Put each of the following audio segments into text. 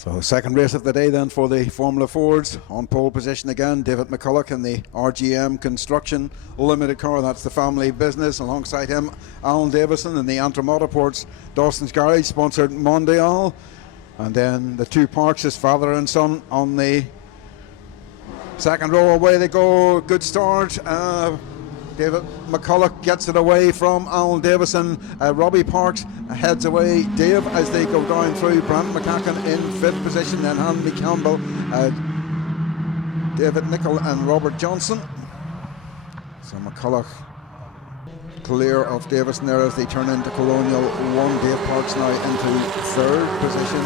So second race of the day then for the Formula Fords. On pole position again, David McCulloch in the RGM Construction Limited car. That's the family business. Alongside him, Alan Davison in the Antrim Autoports Dawson's Garage, sponsored Mondial. And then the two Parks, his father and son, on the second row. Away they go. Good start. David McCulloch gets it away from Alan Davison. Robbie Parks heads away. Dave as they go down through. Brandon McCacken in fifth position. Then Andy Campbell, David Nicol and Robert Johnson. So McCulloch clear of Davison there as they turn into Colonial 1. Dave Parks now into third position.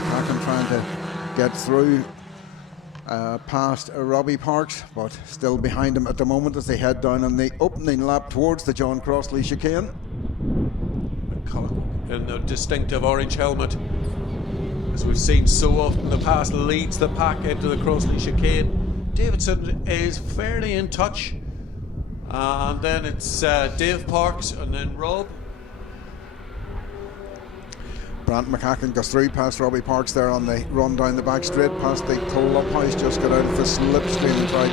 McCacken trying to get through past Robbie Parks, but still behind him at the moment as they head down on the opening lap towards the John Crossley chicane. McCulloch in the distinctive orange helmet, as we've seen so often in the past, leads the pack into the Crossley chicane. Davidson is fairly in touch, and then it's Dave Parks and then Rob. Brant McCacken goes through past Robbie Parks there on the run down the back straight past the Club House, just got out of the slipstream and tried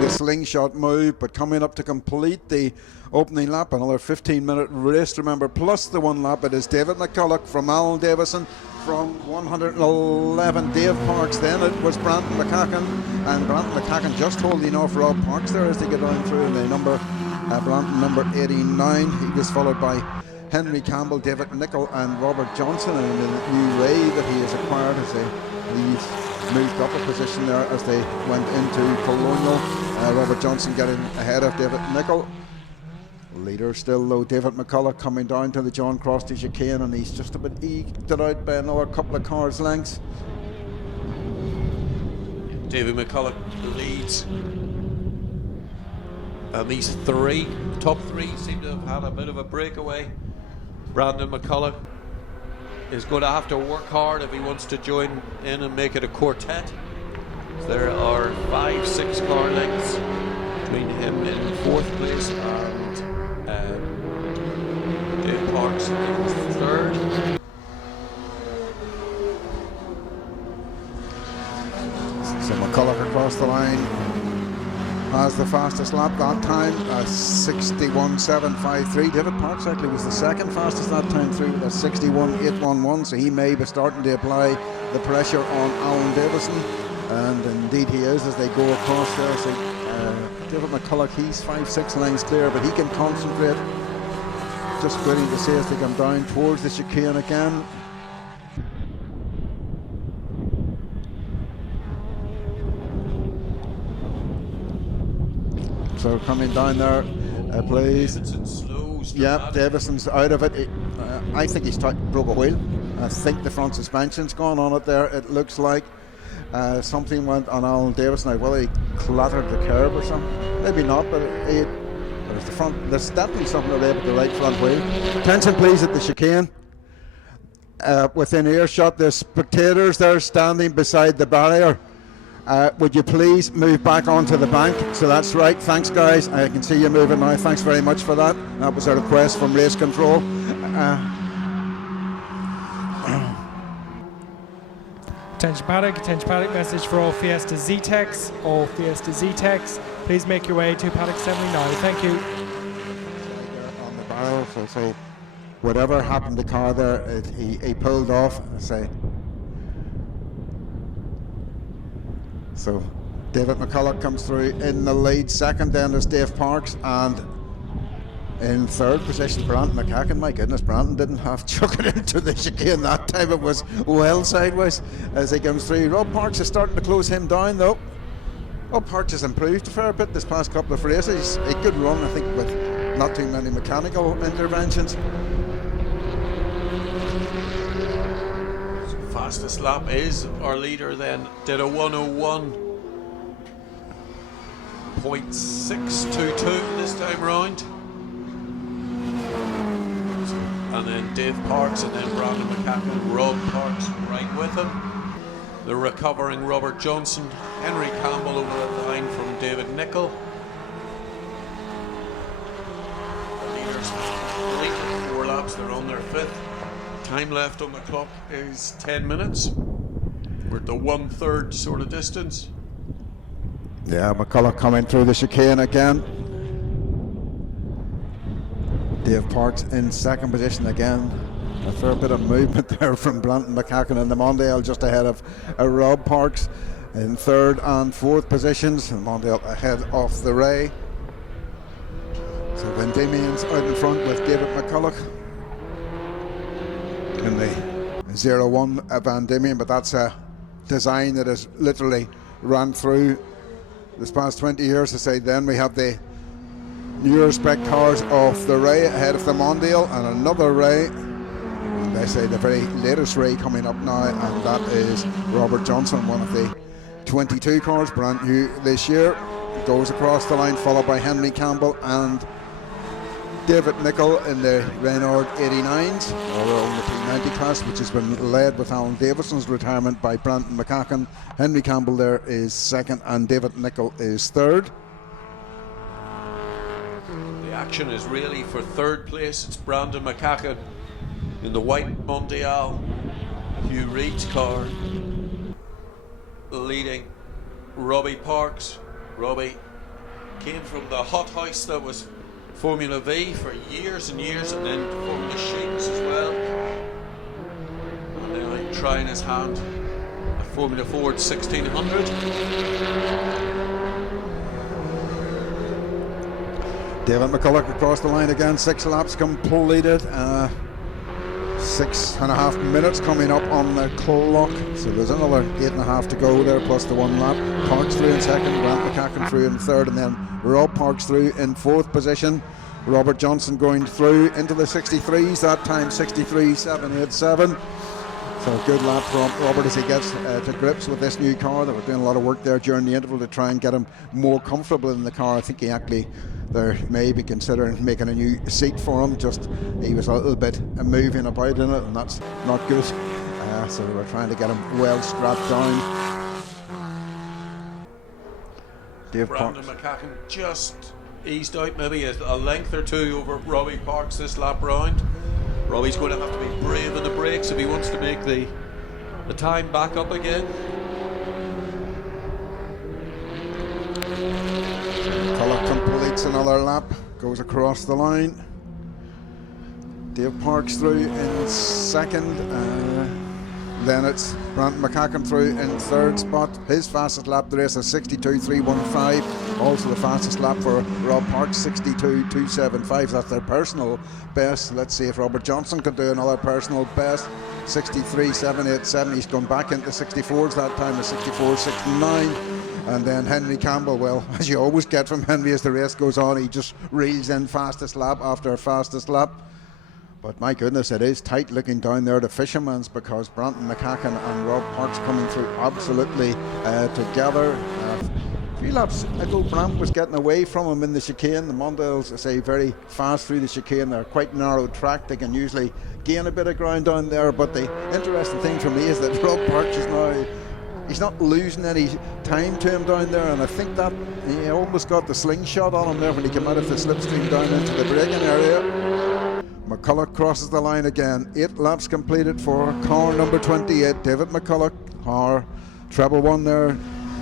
the slingshot move, but coming up to complete the opening lap, another 15-minute race, remember, plus the one lap. It is David McCulloch from Alan Davison from 111, Dave Parks, then it was Brant McCacken, and Brant McCacken just holding off Rob Parks there as they get down through in the number, Brant number 89. He was followed by Henry Campbell, David Nicol and Robert Johnson, and the new Ray that he has acquired as he's moved up a position there as they went into Colonial. Robert Johnson getting ahead of David Nicol. Leader still though, David McCulloch coming down to the John Crossley chicane, and he's just a bit eked out by another couple of cars' lengths. David McCulloch leads, and these top three seem to have had a bit of a breakaway. Brandon McCulloch is going to have to work hard if he wants to join in and make it a quartet. There are 5-6 car lengths between him in fourth place and Dave Parks in third. So McCulloch across the line has the fastest lap that time, 61.753. David Parks actually was the second fastest that time through with a 61.811, so he may be starting to apply the pressure on Alan Davison, and indeed he is as they go across there. So David McCulloch, he's 5-6 lengths clear, but he can concentrate. Just waiting to see as they come down towards the chicane again. So coming down there, please. Yeah, Davison's out of it. I think he's broke a wheel. I think the front suspension's gone on it there. It looks like something went on Alan Davison. Now, whether he clattered the curb or something, maybe not, but there's the front. There's definitely something there with the right front wheel. Attention, please, at the chicane. Within earshot, there's spectators there standing beside the barrier. Would you please move back onto the bank? So that's right, thanks guys, I can see you moving now, thanks very much for that. That was a request from race control. Attention paddock, message for all Fiesta Z-Techs, please make your way to paddock 79, thank you. On the barrel, so whatever happened to the car there, he pulled off, say. So David McCulloch comes through in the lead. Second then is Dave Parks, and in third position Brant McCacken. My goodness, Brandon didn't have to chuck it into the chicane that time. It was well sideways as he comes through. Rob Parks is starting to close him down though. Rob Parks has improved a fair bit this past couple of races. A good run, I think, with not too many mechanical interventions. Fastest lap is our leader then, did a 101.622 this time round. And then Dave Parks and then Brandon McCacken, Rob Parks right with him. The recovering Robert Johnson, Henry Campbell over the line from David Nicol. The leaders complete 4 laps, they're on their 5th. Time left on the clock is 10 minutes. We're at the 1/3 sort of distance. Yeah, McCulloch coming through the chicane again. Dave Parks in second position again. A fair bit of movement there from Branton McCacken in the Mondale, just ahead of Rob Parks in third and fourth positions. And Mondale ahead of the Ray. So Van Diemen's out in front with David McCulloch in the 0-1 Van Diemen, but that's a design that has literally ran through this past 20 years. To say then we have the newer spec cars of the Ray ahead of the Mondale, and another Ray, and they say the very latest Ray coming up now, and that is Robert Johnson, one of the 22 cars, brand new this year. Goes across the line, followed by Henry Campbell and David Nichol in the Reynard 89s, or on the T90 class, which has been led with Alan Davidson's retirement by Branton McCacken. Henry Campbell there is second, and David Nichol is third. The action is really for third place. It's Brandon McCacken in the white Mondial, Hugh Reid's car, leading Robbie Parks. Robbie came from the hothouse that was Formula V for years and years, and then Formula Machines as well. And now trying his hand at Formula Ford 1600. David McCulloch across the line again, 6 laps completed. 6.5 minutes coming up on the clock, so there's another 8.5 to go there, plus the 1 lap. Parks through in second, Grant McCacken through in third, and then Rob Parks through in fourth position. Robert Johnson going through into the 63s, that time 63.787. So good lap from Robert as he gets to grips with this new car. They were doing a lot of work there during the interval to try and get him more comfortable in the car. I think he actually, they're maybe considering making a new seat for him. Just he was a little bit moving about in it, and that's not good. So we're trying to get him well strapped down. Dave Brandon Parks. McCacken just eased out maybe a length or two over Robbie Parks this lap round. Robbie's going to have to be brave in the brakes if he wants to make the time back up again. McCulloch completes another lap, goes across the line. Dave Parks through in second. Then it's Brandon McCacken through in third spot. His fastest lap of the race is 62.315. Also the fastest lap for Rob Parks, 62.275. That's their personal best. Let's see if Robert Johnson can do another personal best. 63.787. He's gone back into 64s that time, at 64.69. And then Henry Campbell, well, as you always get from Henry as the race goes on, he just reels in fastest lap after fastest lap. But my goodness, it is tight looking down there, the Fisherman's, because Branton McCacken and Rob Parks coming through absolutely together. A few laps ago, Branton was getting away from him in the chicane. The Mondales, I say, very fast through the chicane. They're quite narrow track. They can usually gain a bit of ground down there. But the interesting thing for me is that Rob Parks is now, he's not losing any time to him down there. And I think that he almost got the slingshot on him there when he came out of the slipstream down into the braking area. McCulloch crosses the line again. 8 laps completed for car number 28. David McCulloch, car treble 1 there.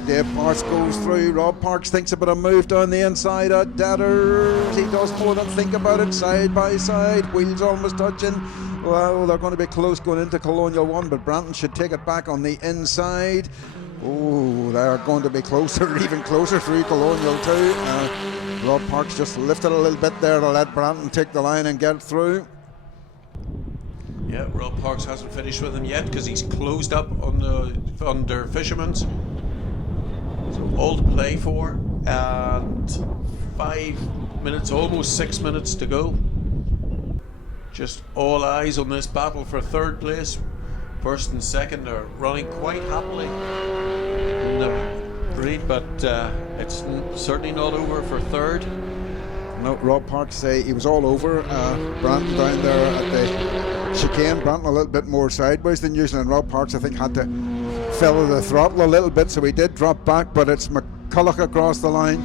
Dave Parks goes through. Rob Parks thinks about a move down the inside at Datters. He does more than think about it. Side by side, wheels almost touching. Well, they're going to be close going into Colonial 1, but Branton should take it back on the inside. Oh, they're going to be closer, even closer through Colonial 2. Rob Parks just lifted a little bit there to let Branton take the line and get through. Yeah, Rob Parks hasn't finished with him yet because he's closed up on the under Fisherman's. So all to play for, and 5 minutes, almost 6 minutes to go. Just all eyes on this battle for third place. First and second are running quite happily in the lead, but it's certainly not over for third. No, Rob Parks say he was all over. Branton down there at the chicane. Branton a little bit more sideways than usual, and Rob Parks I think had to fill the throttle a little bit, so he did drop back. But it's McCulloch across the line,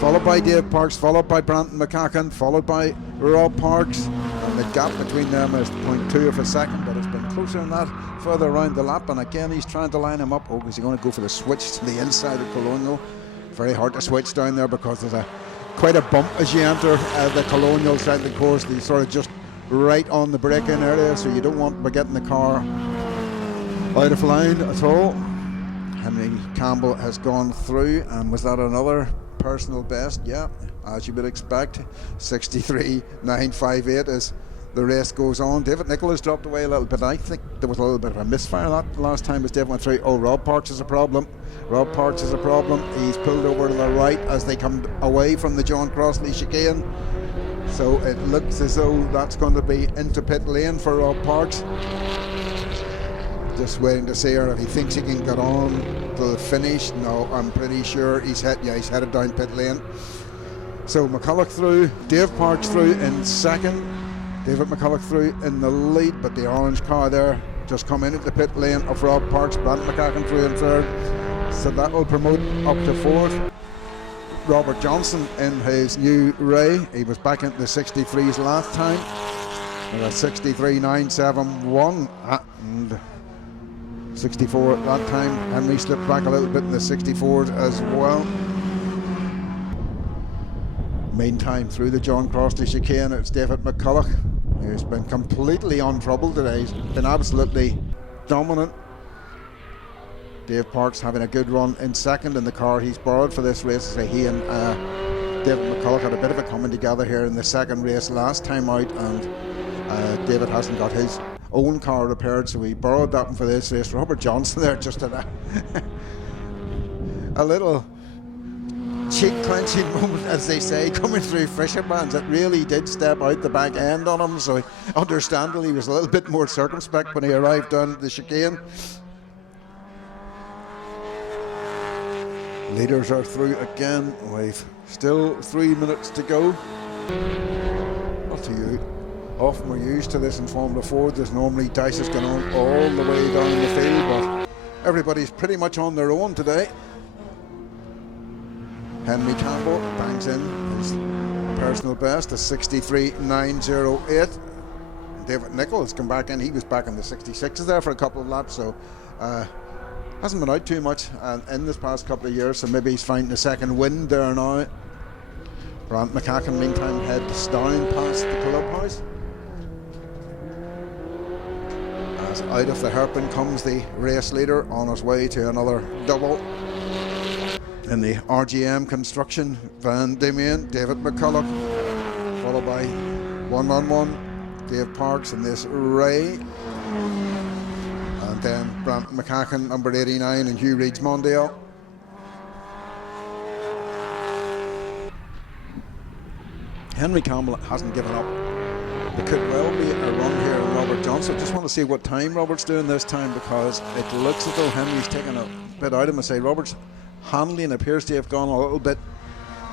followed by Dave Parks, followed by Branton McCacken, followed by Rob Parks, and the gap between them is 0.2 of a second, but it's been closer than that further around the lap, and again he's trying to line him up. Oh, is he going to go for the switch to the inside of Colonial? Very hard to switch down there because there's quite a bump as you enter the Colonial side of the course. They sort of just right on the break-in area, so you don't want to be getting the car out of line at all. Henry Campbell has gone through, and was that another personal best? Yeah, as you would expect. 63.958 as the race goes on. David Nicholas dropped away a little bit. I think there was a little bit of a misfire that last time as Dave went through. Oh, Rob Parks is a problem. Rob Parks is a problem. He's pulled over to the right as they come away from the John Crossley chicane. So it looks as though that's going to be into pit lane for Rob Parks. Just waiting to see if he thinks he can get on to the finish. No, I'm pretty sure he's headed down pit lane. So McCulloch through, Dave Parks through in second, David McCulloch through in the lead, but the orange car there just come into the pit lane of Rob Parks. Brandon McCacken through in third, so that will promote up to fourth. Robert Johnson in his new Ray. He was back into the 63s last time. And a 63.971 and 64 at that time. Henry slipped back a little bit in the 64s as well. Meantime, through the John Crossley chicane, it's David McCulloch, who's been completely untroubled today. He's been absolutely dominant. Dave Parks having a good run in second in the car he's borrowed for this race. So he and David McCulloch had a bit of a coming together here in the second race last time out, and David hasn't got his own car repaired, so he borrowed that one for this race. Robert Johnson there just had a little cheek clenching moment, as they say, coming through Fisherman's. It really did step out the back end on him, so understandably he was a little bit more circumspect when he arrived down the chicane. Leaders are through again. We've still 3 minutes to go. Not to you. Often we're used to this in Formula Ford. There's normally dices going on all the way down the field, but everybody's pretty much on their own today. Henry Campbell bangs in his personal best, a 63.908. David Nichols come back in. He was back in the 66s there for a couple of laps, so hasn't been out too much in this past couple of years, so maybe he's finding a second wind there now. Brant McCacken meantime heads down past the clubhouse. As out of the hairpin comes the race leader on his way to another double in the RGM construction Van Diemen. David McCulloch, followed by 111 Dave Parks in this Ray. And then Brant McCacken, number 89, and Hugh Reid's Mondale. Henry Campbell hasn't given up. There could well be a run here in Robert Johnson. Just want to see what time Robert's doing this time, because it looks as though Henry's taking a bit out of him. I say Robert's handling appears to have gone a little bit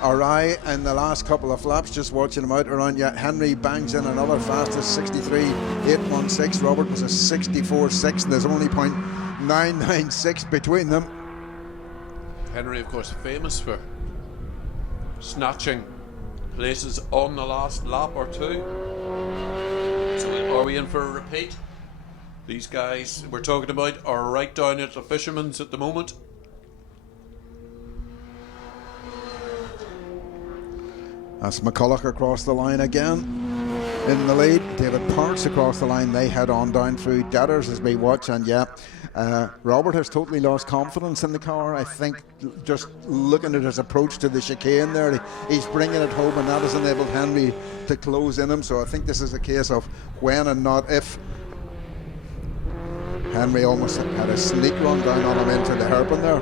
awry in the last couple of laps, just watching him out around. Yet Henry bangs in another fastest 63.816. Robert was a 64.6, and there's only 0.996 between them. Henry, of course, famous for snatching places on the last lap or two. So are we in for a repeat? These guys we're talking about are right down at the Fisherman's at the moment. That's McCulloch across the line again in the lead. David Parks across the line. They head on down through Debtors as we watch, and Robert has totally lost confidence in the car. I think just looking at his approach to the chicane there, he's bringing it home, and that has enabled Henry to close in him. So I think this is a case of when and not if. Henry almost had a sneak run down on him into the hairpin there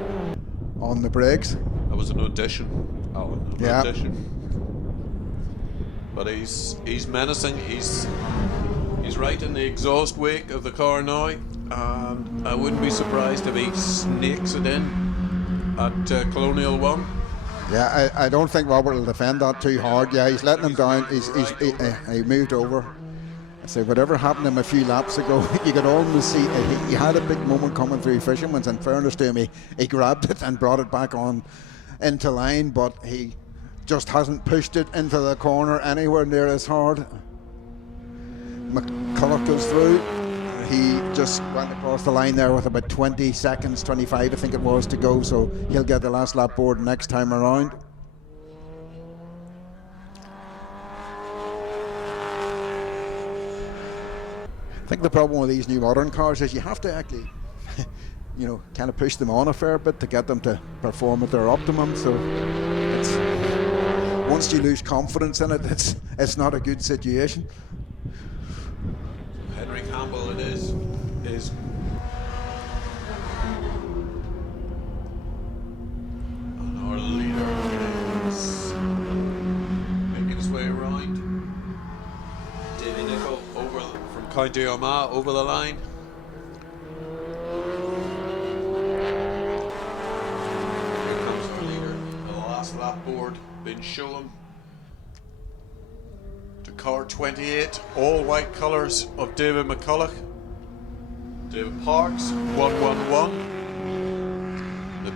on the brakes. That was an audition, Alan. Audition. But he's menacing. He's right in the exhaust wake of the car now, and I wouldn't be surprised if he snakes it in at Colonial 1. Yeah, I don't think Robert will defend that too hard. Yeah, he's letting him down. He moved over. I say whatever happened to him a few laps ago, you could almost see he had a big moment coming through Fisherman's. In fairness to him, he grabbed it and brought it back on into line, but he just hasn't pushed it into the corner anywhere near as hard. McCulloch goes through. he just went across the line there with about 20 seconds, 25 I think it was to go, so he'll get the last lap board next time around. I think the problem with these new modern cars is you have to actually kind of push them on a fair bit to get them to perform at their optimum, so once you lose confidence in it, it's not a good situation. Henry Campbell it is and our leader is making his way around. Davy Nicol from County Armagh over the line. Here comes our leader. The last lap board been shown. Car 28, all white colours of David McCulloch. David Parks, 111. The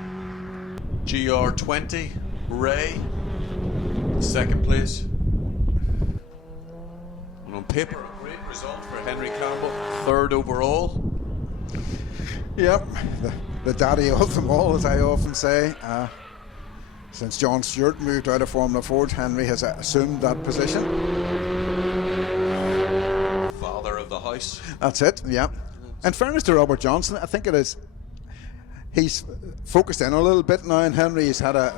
GR20, Ray, second place. And on paper, a great result for Henry Campbell, third overall. Yep, the daddy of them all, as I often say. Since John Stewart moved out of Formula Ford, Henry has assumed that position. The house. That's it, yeah. In fairness to Robert Johnson, I think it is. He's focused in a little bit now, and Henry's had a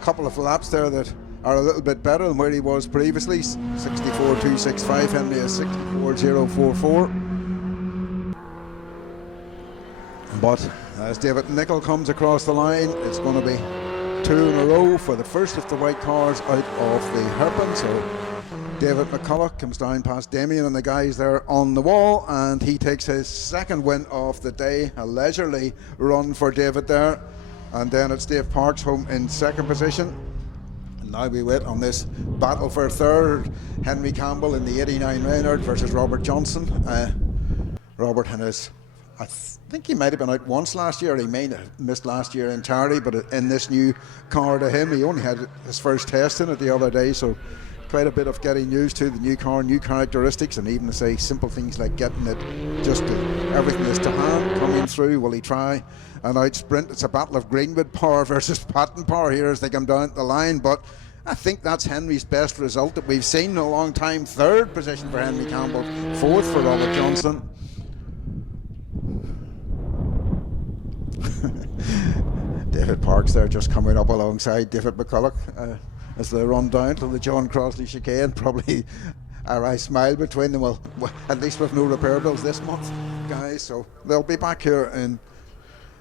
couple of laps there that are a little bit better than where he was previously. 64.265, Henry is 64.044. But as David Nicol comes across the line, it's going to be 2 in a row for the first of the white cars out of the hairpin. So David McCulloch comes down past Damien and the guys there on the wall, and he takes his second win of the day. A leisurely run for David there, and then it's Dave Parks home in second position. And now we wait on this battle for third. Henry Campbell in the 89 Reynard versus Robert Johnson. Robert and his, I think he might have been out once last year, or he may have missed last year entirely, but in this new car to him, he only had his first test in it the other day, so quite a bit of getting used to the new car, new characteristics, and even to say simple things like getting it just to, everything is to hand, coming through. Will he try an out sprint? It's a battle of Greenwood power versus Patton power here as they come down the line, but I think that's Henry's best result that we've seen in a long time. Third position for Henry Campbell, fourth for Robert Johnson. David Parks there just coming up alongside David McCulloch as they run down to the John Crossley chicane. Probably a wry smile between them. Well, at least with no repair bills this month, guys, so they'll be back here in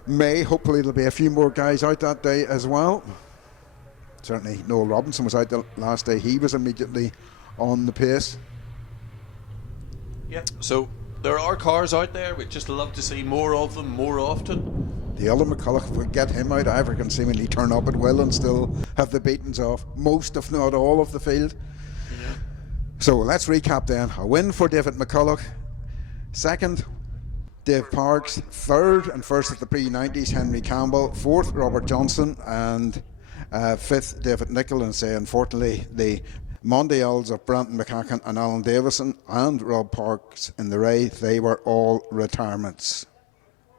May. Hopefully there'll be a few more guys out that day as well. Certainly Noel Robinson was out the last day. He was immediately on the pace. Yeah, so there are cars out there. We'd just love to see more of them more often. The other McCulloch, if we get him out, Ivor can seemingly turn up at will and still have the beatings of most, if not all, of the field. Yeah. So let's recap then. A win for David McCulloch. Second, Dave Parks. Third and first at the pre-90s, Henry Campbell. Fourth, Robert Johnson. And fifth, David Nicol. And say, unfortunately, the Mondials of Branton McCacken and Alan Davison and Rob Parks in the Ray, they were all retirements.